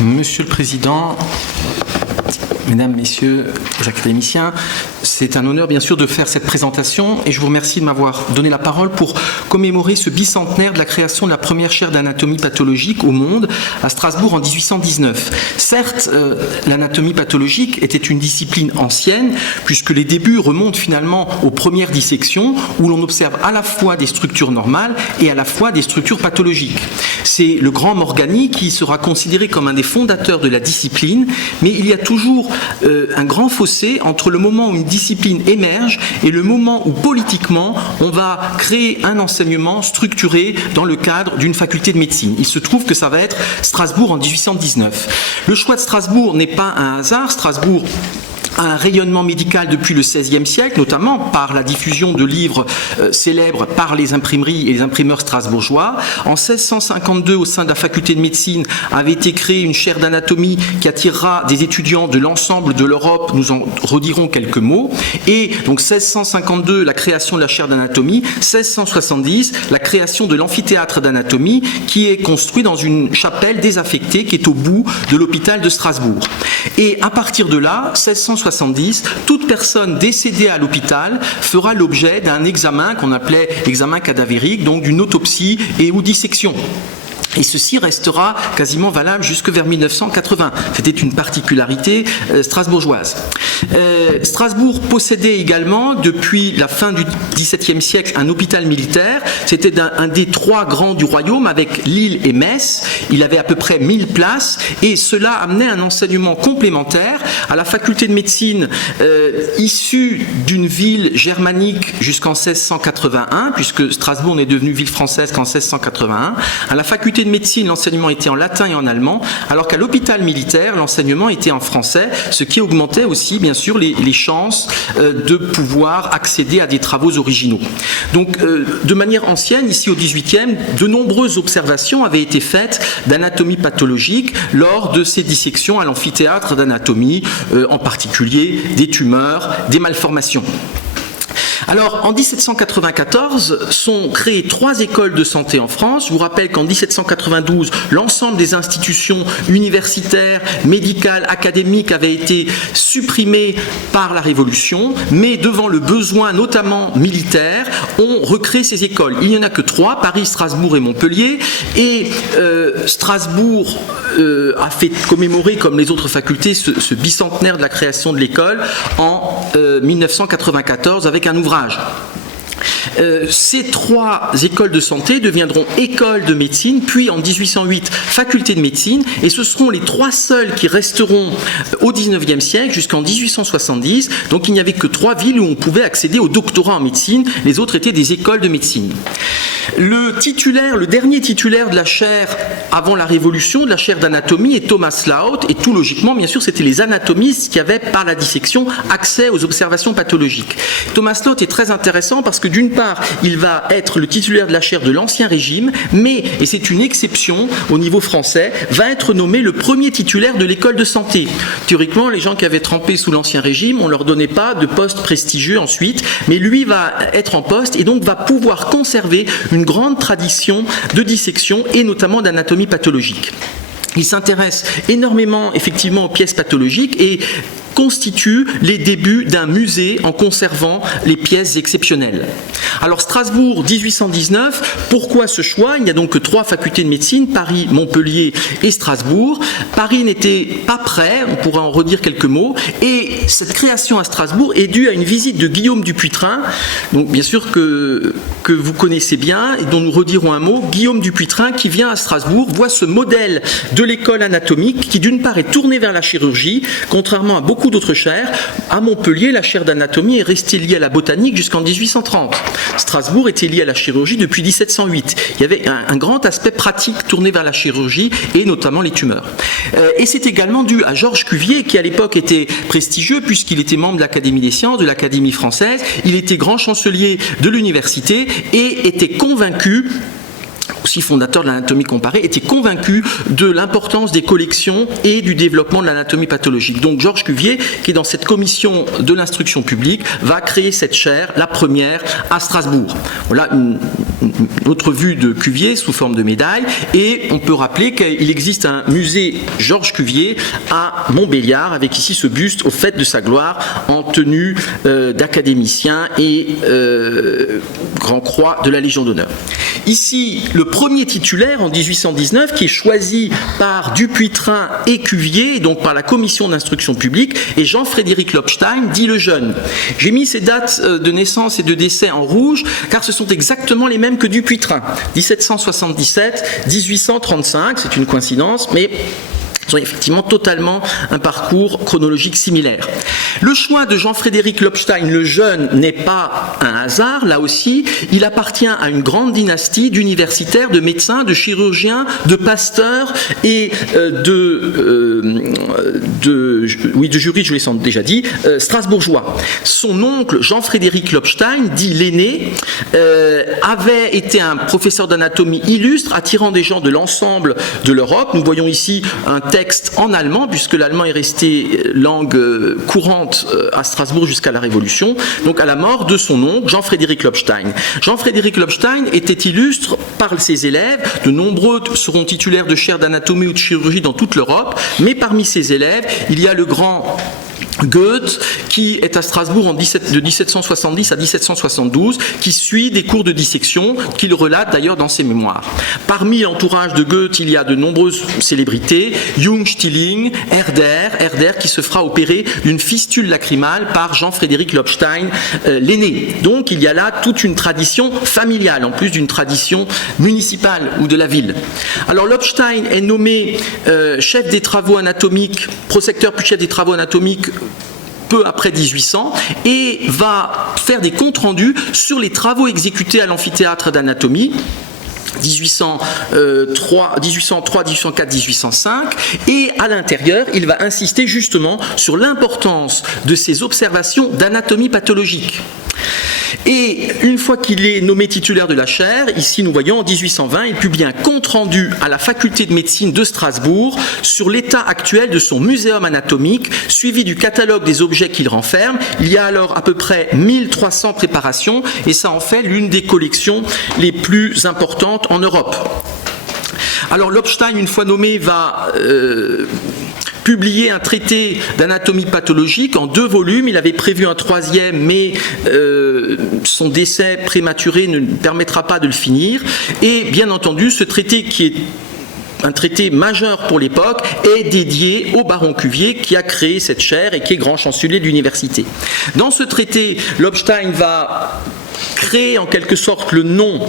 Monsieur le Président, Mesdames, Messieurs les académiciens, c'est un honneur bien sûr de faire cette présentation et je vous remercie de m'avoir donné la parole pour commémorer ce bicentenaire de la création de la première chaire d'anatomie pathologique au monde à Strasbourg en 1819. Certes, l'anatomie pathologique était une discipline ancienne puisque les débuts remontent finalement aux premières dissections où l'on observe à la fois des structures normales et à la fois des structures pathologiques. C'est le grand Morgani qui sera considéré comme un des fondateurs de la discipline, mais il y a toujours un grand fossé entre le moment où une discipline émerge et le moment où politiquement on va créer un enseignement structuré dans le cadre d'une faculté de médecine. Il se trouve que ça va être Strasbourg en 1819. Le choix de Strasbourg n'est pas un hasard. Strasbourg a un rayonnement médical depuis le XVIe siècle, notamment par la diffusion de livres célèbres par les imprimeries et les imprimeurs strasbourgeois. En 1652, au sein de la faculté de médecine, avait été créée une chaire d'anatomie qui attirera des étudiants de l'ensemble de l'Europe. Nous en redirons quelques mots. Et donc 1652, la création de la chaire d'anatomie. 1670, la création de l'amphithéâtre d'anatomie qui est construit dans une chapelle désaffectée qui est au bout de l'hôpital de Strasbourg. Et à partir de là, 1670, toute personne décédée à l'hôpital fera l'objet d'un examen qu'on appelait examen cadavérique, donc d'une autopsie et ou dissection. Et ceci restera quasiment valable jusque vers 1980. C'était une particularité strasbourgeoise. Strasbourg possédait également, depuis la fin du XVIIe siècle, un hôpital militaire. C'était un des trois grands du royaume, avec Lille et Metz. Il avait à peu près 1000 places, et cela amenait un enseignement complémentaire à la faculté de médecine issue d'une ville germanique jusqu'en 1681, puisque Strasbourg n'est devenue ville française qu'en 1681. À la faculté de médecine, l'enseignement était en latin et en allemand, alors qu'à l'hôpital militaire, l'enseignement était en français, ce qui augmentait aussi, bien sûr, les chances de pouvoir accéder à des travaux originaux. Donc, de manière ancienne, ici au XVIIIe, de nombreuses observations avaient été faites d'anatomie pathologique lors de ces dissections à l'amphithéâtre d'anatomie, en particulier des tumeurs, des malformations. Alors, en 1794, sont créées 3 écoles de santé en France. Je vous rappelle qu'en 1792, l'ensemble des institutions universitaires, médicales, académiques avaient été supprimées par la Révolution, mais devant le besoin, notamment militaire, on recrée ces écoles. Il n'y en a que 3, Paris, Strasbourg et Montpellier, et Strasbourg a fait commémorer, comme les autres facultés, ce bicentenaire de la création de l'école en 1994 avec un ouvrage. Ces 3 écoles de santé deviendront écoles de médecine, puis en 1808 faculté de médecine, et ce seront les 3 seules qui resteront au XIXe siècle jusqu'en 1870. Donc il n'y avait que 3 villes où on pouvait accéder au doctorat en médecine, les autres étaient des écoles de médecine. Le dernier titulaire de la chaire avant la Révolution, de la chaire d'anatomie, est Thomas Laut, et tout logiquement, bien sûr, c'était les anatomistes qui avaient, par la dissection, accès aux observations pathologiques. Thomas Laut est très intéressant parce que d'une part, il va être le titulaire de la chaire de l'Ancien Régime, mais, et c'est une exception au niveau français, va être nommé le premier titulaire de l'école de santé. Théoriquement, les gens qui avaient trempé sous l'Ancien Régime, on ne leur donnait pas de poste prestigieux ensuite, mais lui va être en poste et donc va pouvoir conserver une grande tradition de dissection et notamment d'anatomie pathologique. Il s'intéresse énormément effectivement aux pièces pathologiques et constitue les débuts d'un musée en conservant les pièces exceptionnelles. Alors Strasbourg, 1819, pourquoi ce choix? Il n'y a donc que 3 facultés de médecine, Paris, Montpellier et Strasbourg. Paris n'était pas prêt, on pourra en redire quelques mots, et cette création à Strasbourg est due à une visite de Guillaume Dupuytren, donc bien sûr que vous connaissez bien, et dont nous redirons un mot. Guillaume Dupuytren, qui vient à Strasbourg, voit ce modèle de l'école anatomique qui d'une part est tournée vers la chirurgie, contrairement à beaucoup d'autres chaires. À Montpellier, la chaire d'anatomie est restée liée à la botanique jusqu'en 1830. Strasbourg était lié à la chirurgie depuis 1708. Il y avait un grand aspect pratique tourné vers la chirurgie et notamment les tumeurs. Et c'est également dû à Georges Cuvier, qui à l'époque était prestigieux puisqu'il était membre de l'Académie des sciences, de l'Académie française. Il était grand chancelier de l'université et était convaincu aussi fondateur de l'anatomie comparée, était convaincu de l'importance des collections et du développement de l'anatomie pathologique. Donc Georges Cuvier, qui est dans cette commission de l'instruction publique, va créer cette chaire, la première, à Strasbourg. Voilà une autre vue de Cuvier sous forme de médaille, et on peut rappeler qu'il existe un musée Georges Cuvier à Montbéliard, avec ici ce buste au fait de sa gloire en tenue d'académicien et Grand Croix de la Légion d'honneur. Ici, le premier titulaire en 1819 qui est choisi par Dupuytren et Cuvier, et donc par la commission d'instruction publique, est Jean-Frédéric Lobstein, dit le Jeune. J'ai mis ces dates de naissance et de décès en rouge car ce sont exactement les mêmes que Dupuytren. 1777, 1835, c'est une coïncidence, mais ils ont effectivement totalement un parcours chronologique similaire. Le choix de Jean-Frédéric Lobstein, le Jeune, n'est pas un hasard. Là aussi, il appartient à une grande dynastie d'universitaires, de médecins, de chirurgiens, de pasteurs et de juristes, je l'ai déjà dit, strasbourgeois. Son oncle, Jean-Frédéric Lobstein, dit l'aîné, avait été un professeur d'anatomie illustre, attirant des gens de l'ensemble de l'Europe. Nous voyons ici un texte en allemand, puisque l'allemand est resté langue courante à Strasbourg jusqu'à la Révolution, donc à la mort de son oncle, Jean-Frédéric Lobstein. Jean-Frédéric Lobstein était illustre par ses élèves, de nombreux seront titulaires de chaires d'anatomie ou de chirurgie dans toute l'Europe, mais parmi ses élèves, il y a le grand Goethe, qui est à Strasbourg de 1770 à 1772, qui suit des cours de dissection, qu'il relate d'ailleurs dans ses mémoires. Parmi l'entourage de Goethe, il y a de nombreuses célébrités, Jung Stilling, Herder qui se fera opérer d'une fistule lacrymale par Jean-Frédéric Lobstein, l'aîné. Donc il y a là toute une tradition familiale, en plus d'une tradition municipale ou de la ville. Alors Lobstein est nommé chef des travaux anatomiques, prosecteur puis chef des travaux anatomiques peu après 1800, et va faire des comptes rendus sur les travaux exécutés à l'amphithéâtre d'anatomie 1803, 1804, 1805, et à l'intérieur, il va insister justement sur l'importance de ces observations d'anatomie pathologique. Et une fois qu'il est nommé titulaire de la chaire, ici nous voyons en 1820, il publie un compte-rendu à la faculté de médecine de Strasbourg sur l'état actuel de son muséum anatomique, suivi du catalogue des objets qu'il renferme. Il y a alors à peu près 1300 préparations, et ça en fait l'une des collections les plus importantes en Europe. Alors Lobstein, une fois nommé, va publié un traité d'anatomie pathologique en 2 volumes. Il avait prévu un 3e, mais son décès prématuré ne permettra pas de le finir. Et bien entendu, ce traité, qui est un traité majeur pour l'époque, est dédié au baron Cuvier, qui a créé cette chaire et qui est grand chancelier de l'université. Dans ce traité, Lobstein va créer en quelque sorte le nom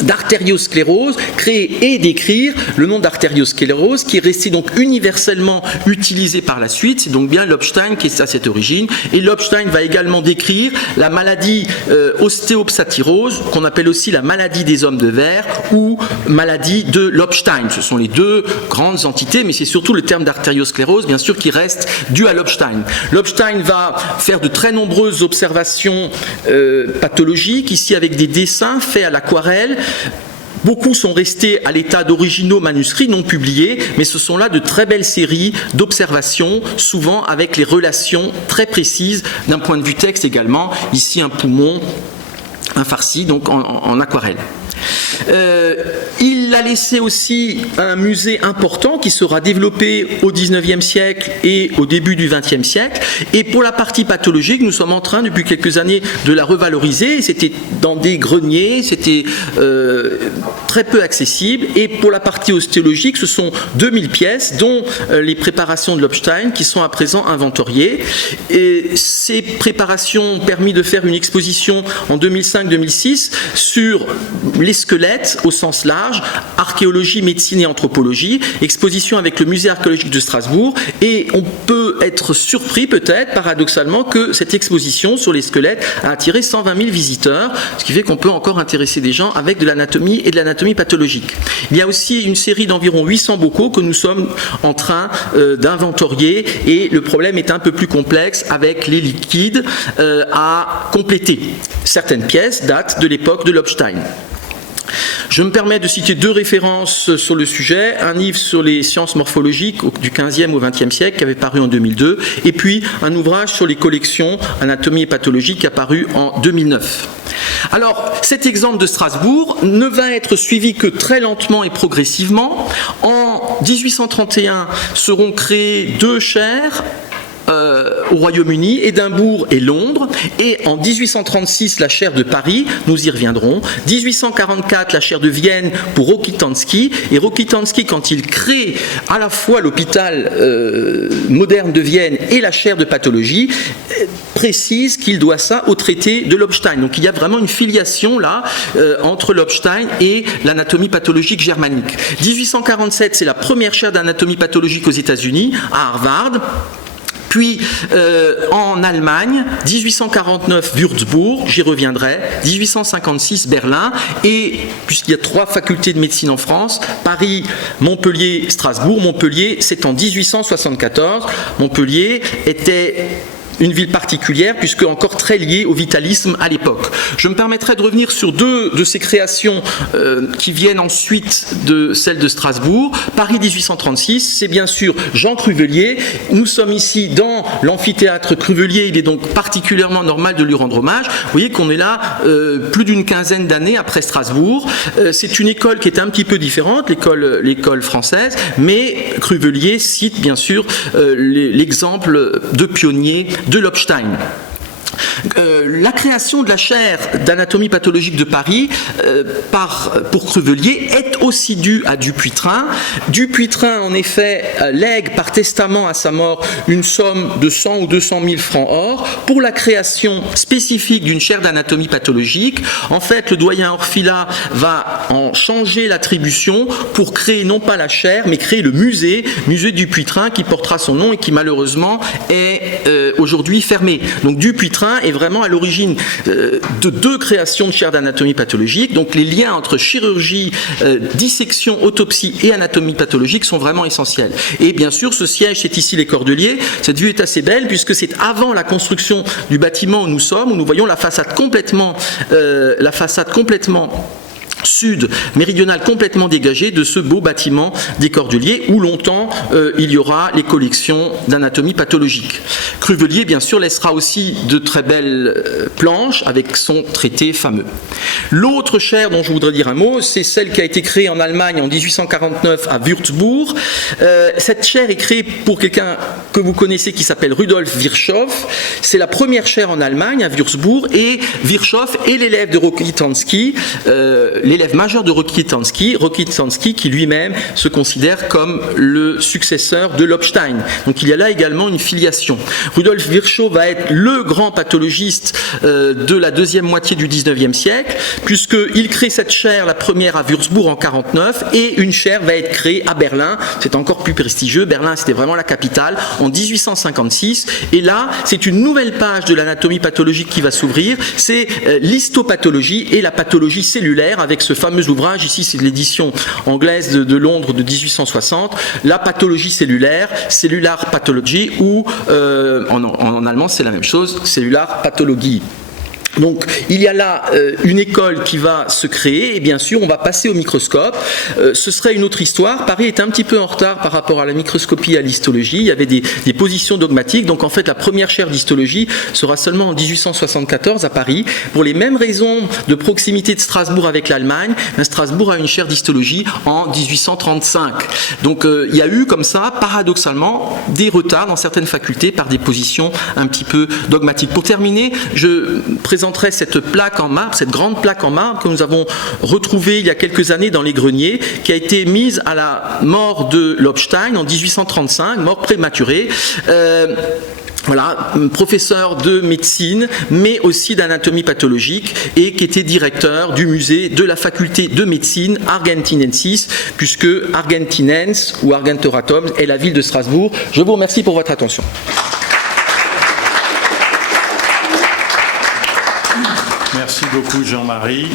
d'artériosclérose, créer et décrire le nom d'artériosclérose, qui est resté donc universellement utilisé par la suite. C'est donc bien Lobstein qui est à cette origine. Et Lobstein va également décrire la maladie ostéopsatyrose, qu'on appelle aussi la maladie des hommes de verre ou maladie de Lobstein. Ce sont les 2 grandes entités, mais c'est surtout le terme d'artériosclérose, bien sûr, qui reste dû à Lobstein. Lobstein va faire de très nombreuses observations pathologiques, ici avec des dessins faits à l'aquarelle. Beaucoup sont restés à l'état d'originaux manuscrits non publiés, mais ce sont là de très belles séries d'observations, souvent avec les relations très précises d'un point de vue texte également. Ici un poumon, un farci, donc en aquarelle. Il a laissé aussi un musée important qui sera développé au XIXe siècle et au début du XXe siècle. Et pour la partie pathologique, nous sommes en train depuis quelques années de la revaloriser. C'était dans des greniers, c'était très peu accessible. Et pour la partie ostéologique, ce sont 2000 pièces, dont les préparations de Lobstein, qui sont à présent inventoriées. Et ces préparations ont permis de faire une exposition en 2005-2006 sur les squelettes au sens large, archéologie, médecine et anthropologie, exposition avec le musée archéologique de Strasbourg, et on peut être surpris peut-être, paradoxalement, que cette exposition sur les squelettes a attiré 120 000 visiteurs, ce qui fait qu'on peut encore intéresser des gens avec de l'anatomie et de l'anatomie pathologique. Il y a aussi une série d'environ 800 bocaux que nous sommes en train d'inventorier, et le problème est un peu plus complexe avec les liquides à compléter. Certaines pièces datent de l'époque de Lobstein. Je me permets de citer 2 références sur le sujet, un livre sur les sciences morphologiques du 15e au 20e siècle qui avait paru en 2002, et puis un ouvrage sur les collections anatomie et pathologie qui a paru en 2009. Alors, cet exemple de Strasbourg ne va être suivi que très lentement et progressivement. En 1831 seront créées 2 chaires au Royaume-Uni, Édimbourg et Londres, et en 1836 la chaire de Paris, nous y reviendrons, 1844 la chaire de Vienne pour Rokitansky, et Rokitansky, quand il crée à la fois l'hôpital moderne de Vienne et la chaire de pathologie, précise qu'il doit ça au traité de Lobstein. Donc il y a vraiment une filiation là entre Lobstein et l'anatomie pathologique germanique. 1847, c'est la première chaire d'anatomie pathologique aux États-Unis, à Harvard. Puis en Allemagne, 1849 Würzburg, j'y reviendrai, 1856 Berlin, et puisqu'il y a 3 facultés de médecine en France, Paris, Montpellier, Strasbourg. Montpellier, c'est en 1874. Montpellier était une ville particulière, puisque encore très liée au vitalisme à l'époque. Je me permettrai de revenir sur 2 de ces créations qui viennent ensuite de celle de Strasbourg. Paris 1836, c'est bien sûr Jean Cruvellier. Nous sommes ici dans l'amphithéâtre Cruvellier, il est donc particulièrement normal de lui rendre hommage. Vous voyez qu'on est là plus d'une quinzaine d'années après Strasbourg. C'est une école qui est un petit peu différente, l'école française, mais Cruvellier cite bien sûr l'exemple de pionnier de Lobstein. La création de la chaire d'anatomie pathologique de Paris pour Cruvellier est aussi due à Dupuytren. Dupuytren, en effet, lègue par testament à sa mort une somme de 100 ou 200 000 francs or pour la création spécifique d'une chaire d'anatomie pathologique. En fait, le doyen Orfila va en changer l'attribution pour créer non pas la chaire, mais créer le musée Dupuytren, qui portera son nom et qui malheureusement est aujourd'hui fermé. Donc Dupuytren est vraiment à l'origine de 2 créations de chaires d'anatomie pathologique. Donc les liens entre chirurgie, dissection, autopsie et anatomie pathologique sont vraiment essentiels. Et bien sûr, ce siège, c'est ici les Cordeliers. Cette vue est assez belle puisque c'est avant la construction du bâtiment où nous sommes, où nous voyons la façade complètement sud, méridionale complètement dégagée de ce beau bâtiment des Cordeliers où longtemps il y aura les collections d'anatomie pathologique. Cruvellier, bien sûr, laissera aussi de très belles planches avec son traité fameux. L'autre chaire dont je voudrais dire un mot, c'est celle qui a été créée en Allemagne en 1849 à Würzburg. Cette chaire est créée pour quelqu'un que vous connaissez qui s'appelle Rudolf Virchow. C'est la première chaire en Allemagne à Würzburg, et Virchow est l'élève de Rokitansky, l'élève majeur de Rokitansky qui lui-même se considère comme le successeur de Lobstein. Donc il y a là également une filiation. Rudolf Virchow va être le grand pathologiste de la deuxième moitié du 19e siècle, puisqu'il crée cette chaire, la première à Würzburg en 1949, et une chaire va être créée à Berlin. C'est encore plus prestigieux. Berlin, c'était vraiment la capitale, en 1856. Et là, c'est une nouvelle page de l'anatomie pathologique qui va s'ouvrir. C'est l'histopathologie et la pathologie cellulaire, avec ce fameux ouvrage, ici c'est l'édition anglaise de Londres de 1860, la pathologie cellulaire, Cellular Pathology, ou en allemand c'est la même chose, Cellular Pathologie. Donc il y a là une école qui va se créer, et bien sûr on va passer au microscope. Ce serait une autre histoire. Paris est un petit peu en retard par rapport à la microscopie et à l'histologie. Il y avait des positions dogmatiques, donc en fait la première chaire d'histologie sera seulement en 1874 à Paris. Pour les mêmes raisons de proximité de Strasbourg avec l'Allemagne, Strasbourg a une chaire d'histologie en 1835. Donc il y a eu comme ça, paradoxalement, des retards dans certaines facultés par des positions un petit peu dogmatiques. Pour terminer, je présenterai cette plaque en marbre, cette grande plaque en marbre que nous avons retrouvée il y a quelques années dans les greniers, qui a été mise à la mort de Lobstein en 1835, mort prématurée. Voilà, professeur de médecine, mais aussi d'anatomie pathologique, et qui était directeur du musée de la faculté de médecine Argentinensis, puisque Argentinens ou Argentoratum est la ville de Strasbourg. Je vous remercie pour votre attention. Merci beaucoup Jean-Marie.